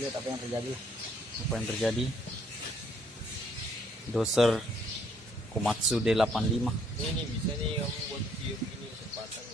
lihat apa yang terjadi. Apa yang terjadi? Doser Komatsu D85. Ini bisa nih kamu buat tiup ini sepasang.